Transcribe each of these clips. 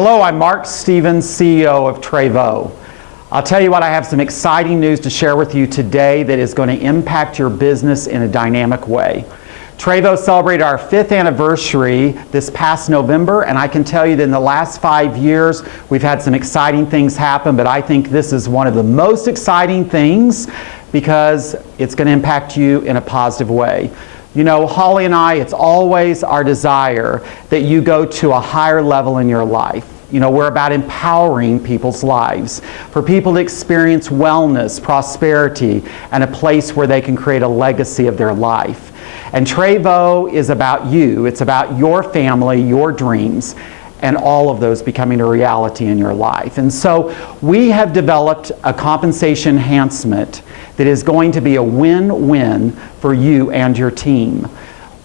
Hello, I'm Mark Stevens, CEO of TREVO. I'll tell you what, I have some exciting news to share with you today that is going to impact your business in a dynamic way. TREVO celebrated our 5th anniversary this past November, and I can tell you that in the last 5 years we've had some exciting things happen, but I think this is one of the most exciting things because it's going to impact you in a positive way. You know, Holly and I, it's always our desire that you go to a higher level in your life. You know, we're about empowering people's lives, for people to experience wellness, prosperity, and a place where they can create a legacy of their life. And TREVO is about you. It's about your family, your dreams, and all of those becoming a reality in your life. And so we have developed a compensation enhancement that is going to be a win-win for you and your team.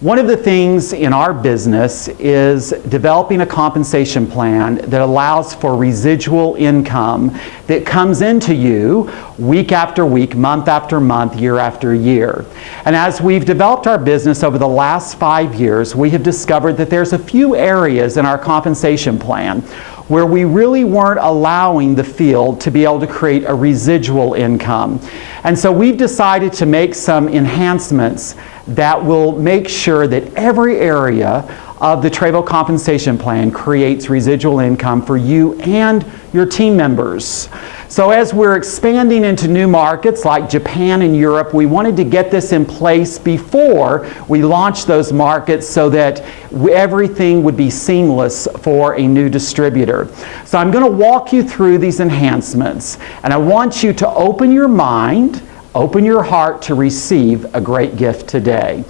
One of the things in our business is developing a compensation plan that allows for residual income that comes into you week after week, month after month, year after year. And as we've developed our business over the last 5 years, we have discovered that there's a few areas in our compensation plan where we really weren't allowing the field to be able to create a residual income. And so we've decided to make some enhancements that will make sure that every area of the TREVO compensation plan creates residual income for you and your team members. So as we're expanding into new markets like Japan and Europe, we wanted to get this in place before we launch those markets so that everything would be seamless for a new distributor. So I'm going to walk you through these enhancements, and I want you to open your mind, open your heart to receive a great gift today.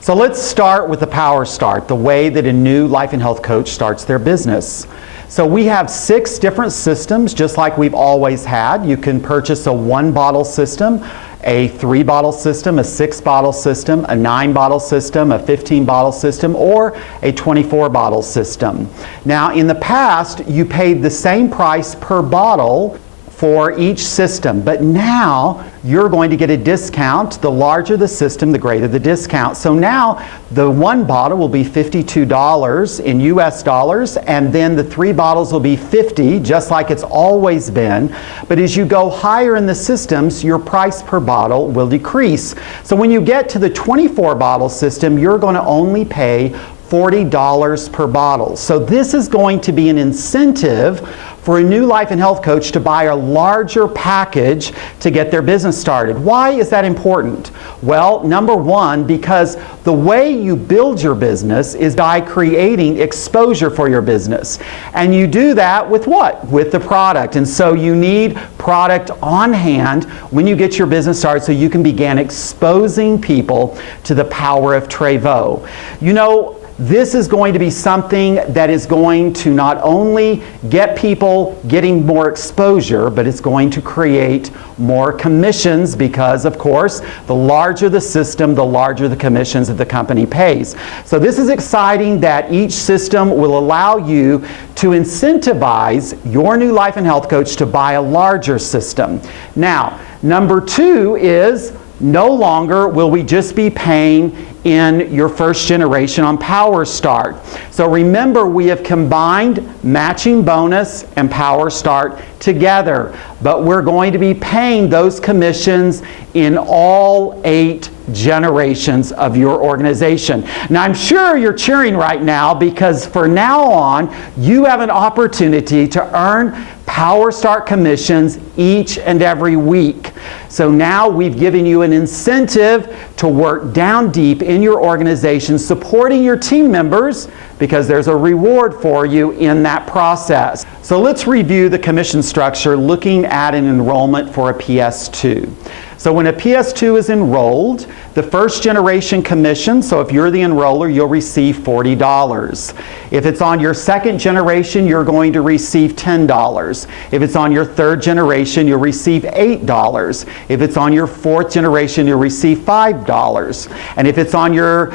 So let's start with the Power Start, the way that a new life and health coach starts their business. So we have 6 different systems, just like we've always had. You can purchase a 1-bottle system, a 3-bottle system, a 6-bottle system, a 9-bottle system, a 15-bottle system, or a 24-bottle system. Now, in the past, you paid the same price per bottle for each system, but now you're going to get a discount. The larger the system, the greater the discount. So now the 1 bottle will be $52 in US dollars, and then the 3 bottles will be $50, just like it's always been. But as you go higher in the systems, your price per bottle will decrease. So when you get to the 24-bottle system, you're going to only pay $40 per bottle. So this is going to be an incentive for a new life and health coach to buy a larger package to get their business started. Why is that important? Well, number one, because the way you build your business is by creating exposure for your business. And you do that with what? With the product. And so you need product on hand when you get your business started so you can begin exposing people to the power of TREVO. You know, this is going to be something that is going to not only get people getting more exposure, but it's going to create more commissions because, of course, the larger the system, the larger the commissions that the company pays. So this is exciting that each system will allow you to incentivize your new life and health coach to buy a larger system. Now, number 2 is no longer will we just be paying in your first generation on Power Start. So remember, we have combined matching bonus and Power Start together, but we're going to be paying those commissions in all 8 generations of your organization. Now, I'm sure you're cheering right now because for now on, you have an opportunity to earn Power Start commissions each and every week. So now we've given you an incentive to work down deep in your organization, supporting your team members, because there's a reward for you in that process. So let's review the commission structure looking at an enrollment for a PS2. So when a PS2 is enrolled, the first generation commission, so if you're the enroller, you'll receive $40. If it's on your second generation, you're going to receive $10. If it's on your third generation, you'll receive $8. If it's on your fourth generation, you'll receive $5. And if it's on your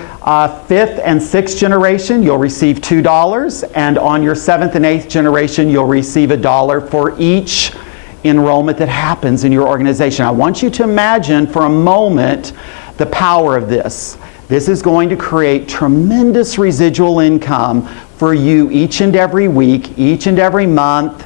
fifth and sixth generation, you'll receive $2. And on your seventh and eighth generation, you'll receive $1 for each enrollment that happens in your organization. I want you to imagine for a moment the power of this. This is going to create tremendous residual income for you each and every week, each and every month,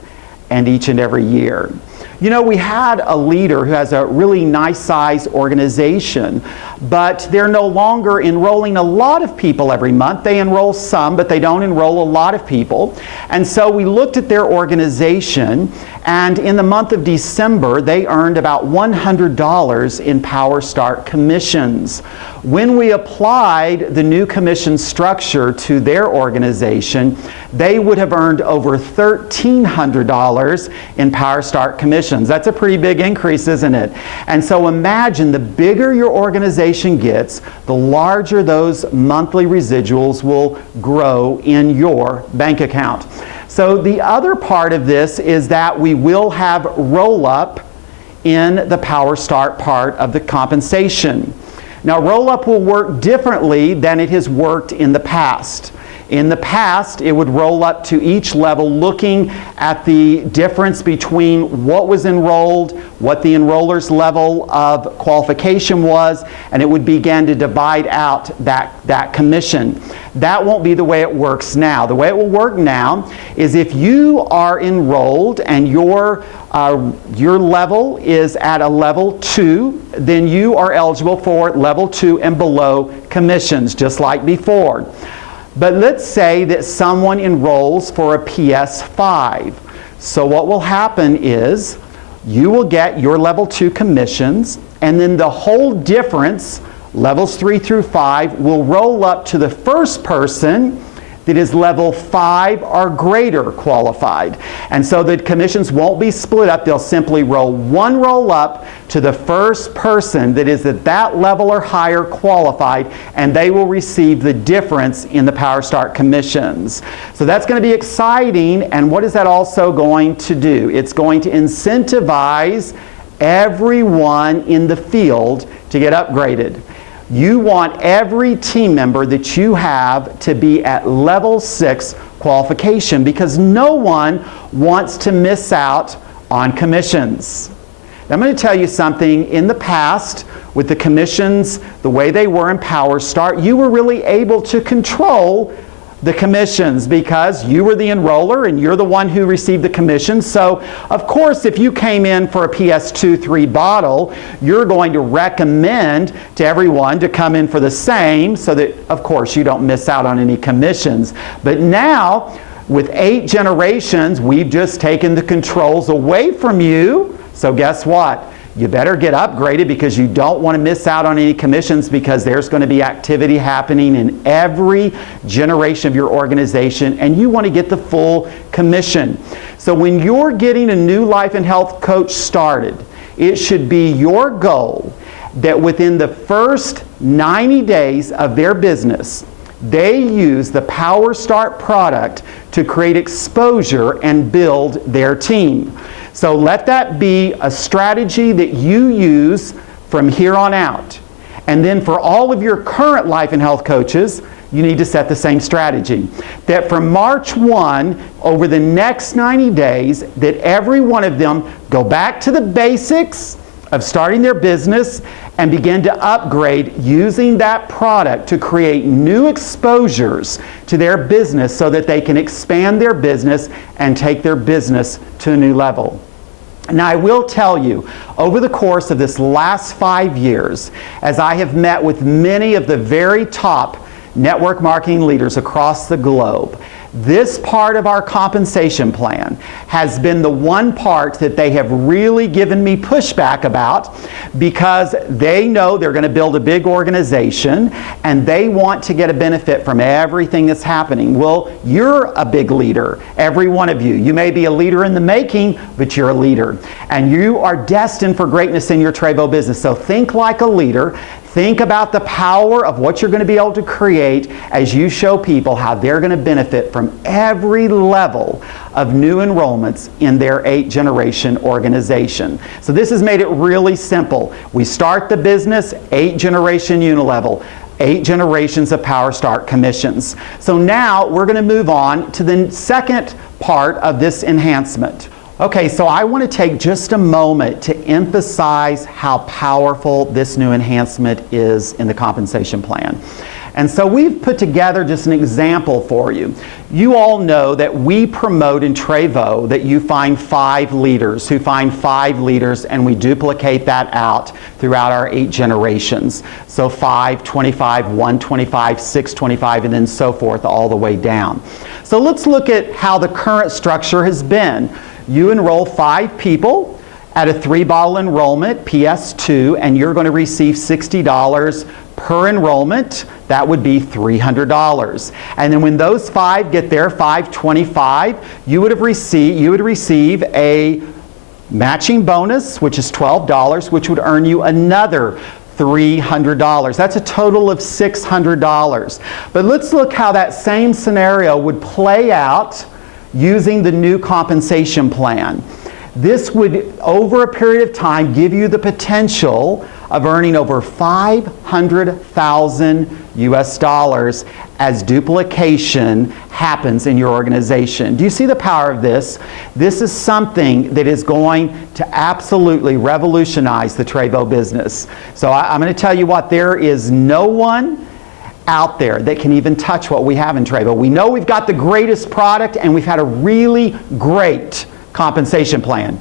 and each and every year. You know, we had a leader who has a really nice size organization, but they're no longer enrolling a lot of people every month. They enroll some, but they don't enroll a lot of people. And so we looked at their organization, and in the month of December, they earned about $100 in Power Start commissions. When we applied the new commission structure to their organization, they would have earned over $1,300 in Power Start commissions. That's a pretty big increase, isn't it? And so imagine, the bigger your organization gets, the larger those monthly residuals will grow in your bank account. So the other part of this is that we will have roll-up in the Power Start part of the compensation. Now, roll-up will work differently than it has worked in the past. In the past, it would roll up to each level looking at the difference between what was enrolled, what the enroller's level of qualification was, and it would begin to divide out that commission. That won't be the way it works now. The way it will work now is if you are enrolled and your level is at a level 2, then you are eligible for level 2 and below commissions, just like before. But let's say that someone enrolls for a PS5. So what will happen is you will get your level 2 commissions, and then the whole difference, levels 3 through 5, will roll up to the first person that is level 5 or greater qualified. And so the commissions won't be split up. They'll simply roll up to the first person that is at that level or higher qualified, and they will receive the difference in the Power Start commissions. So that's going to be exciting, and what is that also going to do? It's going to incentivize everyone in the field to get upgraded. You want every team member that you have to be at level 6 qualification, because no one wants to miss out on commissions. Now, I'm going to tell you something. In the past, with the commissions, the way they were in Power Start, you were really able to control the commissions because you were the enroller and you're the one who received the commission. So, of course, if you came in for a PS2-3 bottle, you're going to recommend to everyone to come in for the same so that, of course, you don't miss out on any commissions. But now, with 8 generations, we've just taken the controls away from you. So guess what? You better get upgraded, because you don't want to miss out on any commissions, because there's going to be activity happening in every generation of your organization, and you want to get the full commission. So when you're getting a new life and health coach started, it should be your goal that within the first 90 days of their business, they use the Power Start product to create exposure and build their team. So let that be a strategy that you use from here on out. And then for all of your current life and health coaches, you need to set the same strategy. That from March 1, over the next 90 days, that every one of them go back to the basics of starting their business and begin to upgrade using that product to create new exposures to their business so that they can expand their business and take their business to a new level. Now, I will tell you, over the course of this last 5 years, as I have met with many of the very top network marketing leaders across the globe, this part of our compensation plan has been the one part that they have really given me pushback about, because they know they're going to build a big organization and they want to get a benefit from everything that's happening. Well, you're a big leader, every one of you. You may be a leader in the making, but you're a leader. And you are destined for greatness in your TREVO business. So think like a leader. Think about the power of what you're going to be able to create as you show people how they're going to benefit from every level of new enrollments in their 8-generation organization. So this has made it really simple. We start the business, 8-generation unilevel, 8 generations of Power Start commissions. So now we're going to move on to the second part of this enhancement. Okay, so I want to take just a moment to emphasize how powerful this new enhancement is in the compensation plan. And so we've put together just an example for you. You all know that we promote in TREVO that you find 5 leaders, who find 5 leaders, and we duplicate that out throughout our 8 generations. So 5, 25, 125, 625, and then so forth all the way down. So let's look at how the current structure has been. You enroll 5 people at a 3-bottle enrollment, PS2, and you're going to receive $60 per enrollment. That would be $300. And then when those 5 get their 525, you would receive a matching bonus, which is $12, which would earn you another $300. That's a total of $600. But let's look how that same scenario would play out using the new compensation plan. This would, over a period of time, give you the potential of earning over $500,000 US as duplication happens in your organization. Do you see the power of this? This is something that is going to absolutely revolutionize the TREVO business. So I'm going to tell you what, there is no one out there that can even touch what we have in TREVO. We know we've got the greatest product, and we've had a really great compensation plan.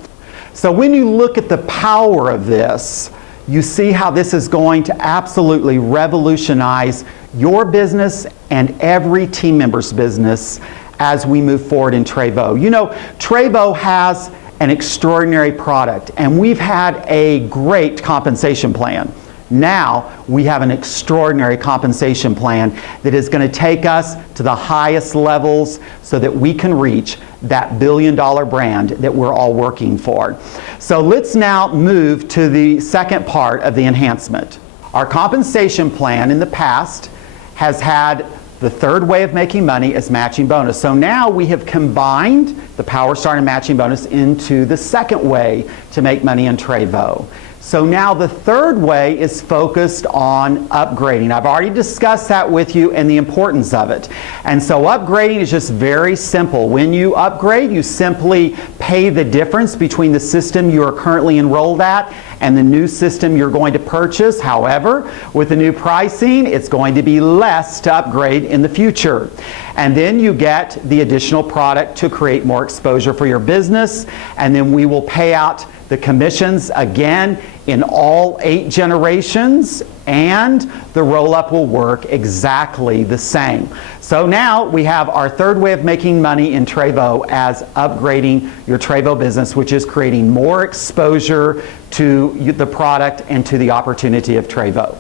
So when you look at the power of this, you see how this is going to absolutely revolutionize your business and every team member's business as we move forward in TREVO. You know, TREVO has an extraordinary product, and we've had a great compensation plan. Now we have an extraordinary compensation plan that is going to take us to the highest levels so that we can reach that billion-dollar brand that we're all working for. So let's now move to the second part of the enhancement. Our compensation plan in the past has had the third way of making money as matching bonus. So now we have combined the Power Star and matching bonus into the second way to make money in TREVO. So now the third way is focused on upgrading. I've already discussed that with you and the importance of it. And so upgrading is just very simple. When you upgrade, you simply pay the difference between the system you are currently enrolled at and the new system you're going to purchase. However, with the new pricing, it's going to be less to upgrade in the future. And then you get the additional product to create more exposure for your business, and then we will pay out the commissions again in all 8 generations, and the roll-up will work exactly the same. So now we have our third way of making money in TREVO as upgrading your TREVO business, which is creating more exposure to the product and to the opportunity of TREVO.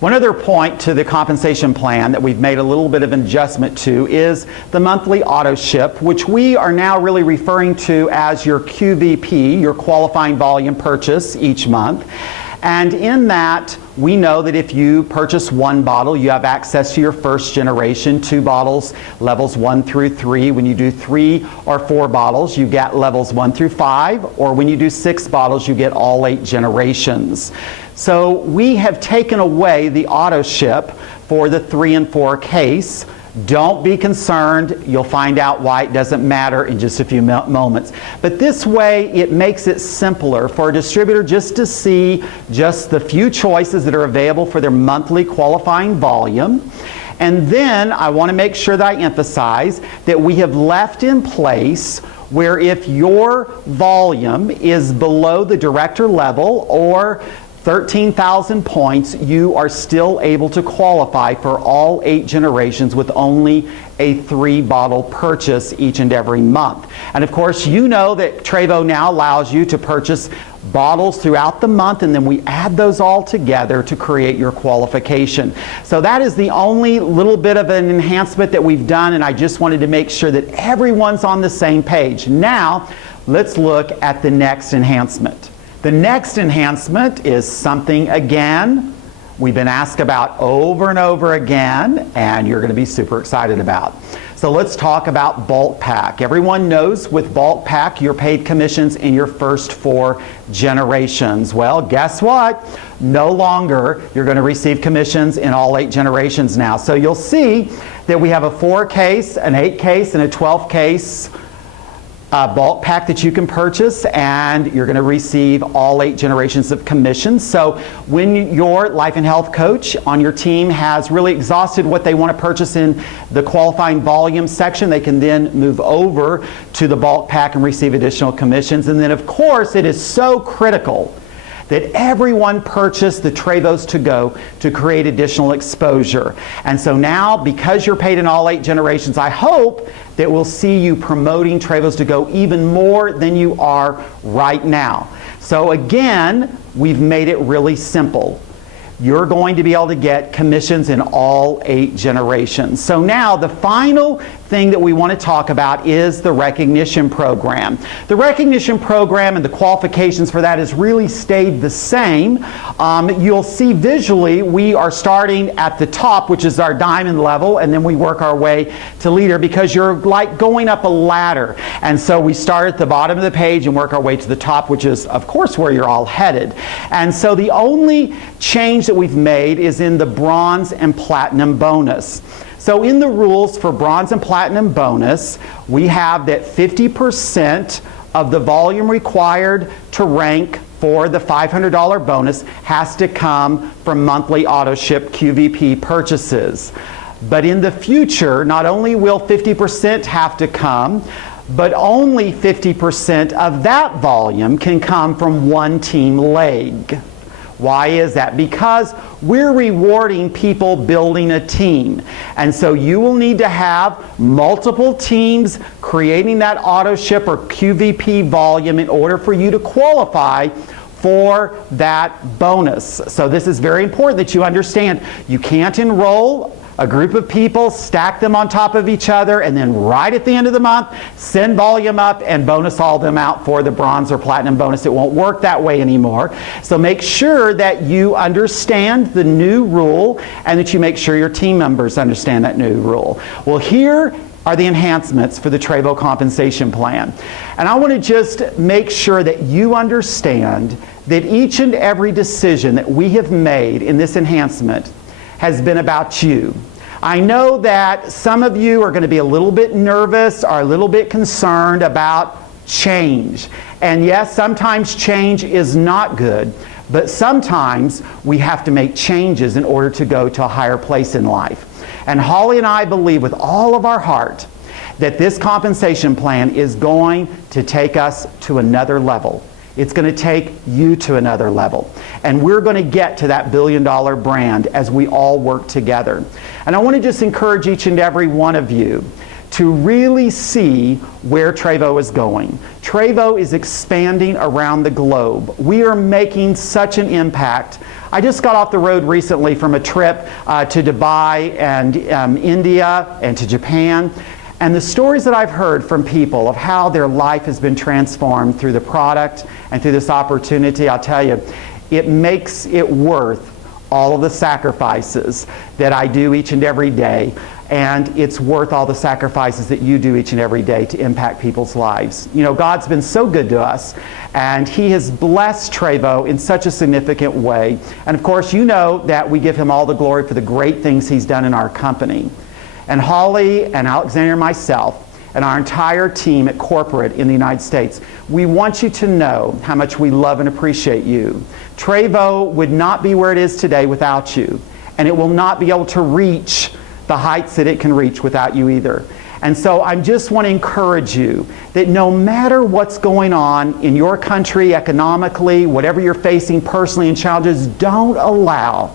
One other point to the compensation plan that we've made a little bit of an adjustment to is the monthly auto ship, which we are now really referring to as your QVP, your qualifying volume purchase each month. And in that, we know that if you purchase 1 bottle, you have access to your first generation, 2 bottles, levels 1 through 3. When you do 3 or 4 bottles, you get levels 1 through 5, or when you do 6 bottles, you get all 8 generations. So we have taken away the auto ship for the 3 and 4 case. Don't be concerned. You'll find out why it doesn't matter in just a few moments. But this way, it makes it simpler for a distributor just to see just the few choices that are available for their monthly qualifying volume. And then I want to make sure that I emphasize that we have left in place where if your volume is below the director level or 13,000 points, you are still able to qualify for all 8 generations with only a 3-bottle purchase each and every month. And of course, you know that TREVO now allows you to purchase bottles throughout the month, and then we add those all together to create your qualification. So that is the only little bit of an enhancement that we've done, and I just wanted to make sure that everyone's on the same page. Now, let's look at the next enhancement. The next enhancement is something, again, we've been asked about over and over again, and you're going to be super excited about. So let's talk about bulk pack. Everyone knows with bulk pack, you're paid commissions in your first 4 generations. Well, guess what? No longer you're going to receive commissions in all 8 generations now. So you'll see that we have a 4 case, an 8 case, and a 12 case bulk pack that you can purchase, and you're going to receive all 8 generations of commissions. So when your life and health coach on your team has really exhausted what they want to purchase in the qualifying volume section, they can then move over to the bulk pack and receive additional commissions. And then, of course, it is so critical that everyone purchase the TREVOs to go to create additional exposure. And so now, because you're paid in all 8 generations, I hope that we'll see you promoting TREVOs to go even more than you are right now. So again, we've made it really simple. You're going to be able to get commissions in all 8 generations. So now the final thing that we want to talk about is the recognition program. The recognition program and the qualifications for that has really stayed the same. You'll see visually we are starting at the top, which is our diamond level, and then we work our way to leader, because you're like going up a ladder. And so we start at the bottom of the page and work our way to the top, which is of course where you're all headed. And so the only change that we've made is in the bronze and platinum bonus. So in the rules for bronze and platinum bonus, we have that 50% of the volume required to rank for the $500 bonus has to come from monthly auto ship QVP purchases. But in the future, not only will 50% have to come, but only 50% of that volume can come from one team leg. Why is that? Because we're rewarding people building a team. And so you will need to have multiple teams creating that auto ship or QVP volume in order for you to qualify for that bonus. So this is very important that you understand. You can't enroll a group of people, stack them on top of each other, and then right at the end of the month, send volume up and bonus all them out for the bronze or platinum bonus. It won't work that way anymore. So make sure that you understand the new rule and that you make sure your team members understand that new rule. Well, here are the enhancements for the TREVO compensation plan. And I want to just make sure that you understand that each and every decision that we have made in this enhancement has been about you. I know that some of you are going to be a little bit nervous or a little bit concerned about change. And yes, sometimes change is not good, but sometimes we have to make changes in order to go to a higher place in life. And Holly and I believe with all of our heart that this compensation plan is going to take us to another level. It's going to take you to another level. And we're going to get to that billion-dollar brand as we all work together. And I want to just encourage each and every one of you to really see where TREVO is going. TREVO is expanding around the globe. We are making such an impact. I just got off the road recently from a trip to Dubai and India and to Japan. And the stories that I've heard from people of how their life has been transformed through the product and through this opportunity, I'll tell you, it makes it worth all of the sacrifices that I do each and every day. And it's worth all the sacrifices that you do each and every day to impact people's lives. You know, God's been so good to us, and He has blessed TREVO in such a significant way. And of course, you know that we give Him all the glory for the great things He's done in our company. And Holly and Alexander and myself and our entire team at corporate in the United States, we want you to know how much we love and appreciate you. TREVO would not be where it is today without you, and it will not be able to reach the heights that it can reach without you either. And so I just want to encourage you that no matter what's going on in your country economically, whatever you're facing personally and challenges, don't allow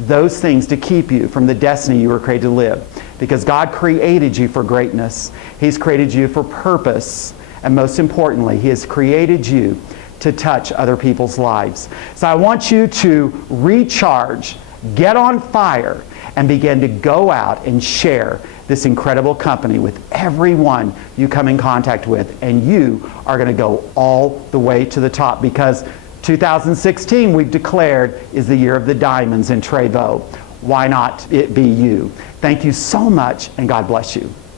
those things to keep you from the destiny you were created to live. Because God created you for greatness. He's created you for purpose. And most importantly, He has created you to touch other people's lives. So I want you to recharge, get on fire, and begin to go out and share this incredible company with everyone you come in contact with. And you are going to go all the way to the top, because 2016, we've declared, is the year of the diamonds in TREVO. Why not it be you? Thank you so much, and God bless you.